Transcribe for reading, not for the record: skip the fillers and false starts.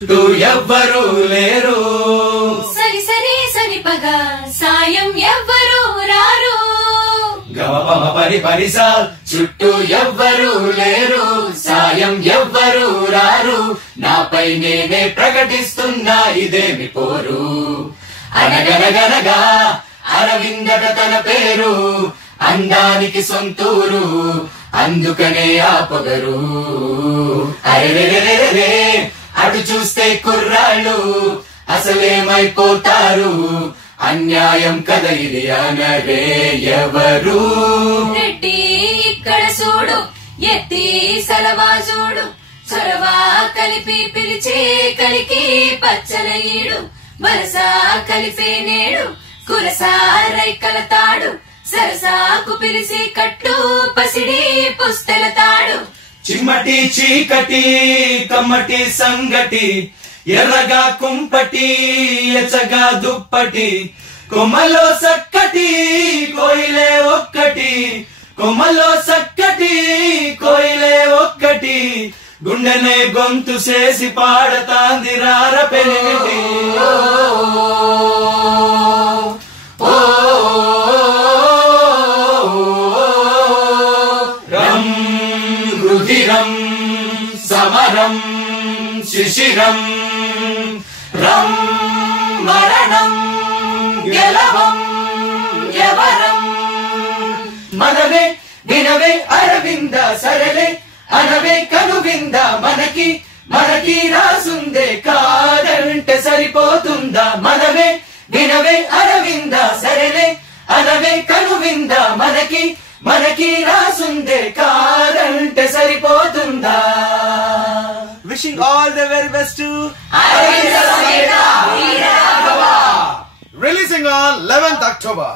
ఎవ్వరు లేరు సరి సరి సరి పగ సాయం ఎవ్వరు రారు గమపమ పరి పరిసా చుట్టూ ఎవ్వరు లేరు సాయం ఎవ్వరు రారు నాపై నేనే ప్రకటిస్తున్నా ఇదేమి పోరు అనగనగనగా అరవిందట తన పేరు అందానికి సొంతూరు అందుకనే ఆ పొగరు అరెరెరెరెరే అటు చూస్తే కుర్రాళ్ళు అసలేమైపోతారు అన్యాయం కదా ఇది అనరే ఎవరు రెడ్డి ఇక్కడ చూడు ఎత్తి సలవా చూడు చొరవా కలిపి పిలిచే కలికి పచ్చలయ్యడు వరస కలిపే నేడు కురసా రైకల తాడు సరసాకు పిలిసి కట్టు పసిడి పుస్తల తాడు చిమ్మటి చీకటి కమ్మటి సంగటి ఎర్రగా కుంపటి ఎచ్చగా దుప్పటి కొమ్మలో సక్కటి కోయిలే ఒక్కటి కొమ్మలో సక్కటి కోయిలే ఒక్కటి గుండెనే గొంతు చేసి పాడతాంది రార పెరిగటి రం రుధిరం సమరం శిశిరం రం మరణం గెలవం ఎవరం మనవే వినవే అరవింద సరలే అనవే కనువింద మనకి మనకి రాసుందే కాదంటే సరిపోతుందా మనవే వినవే అరవింద సరలే అనవే కనువింద మనకి మనకి రాసుందే కాదంటే సరిపోతుందా Wishing all the very best to Aravinda Sameta Veera Raghava. Releasing on 11th October.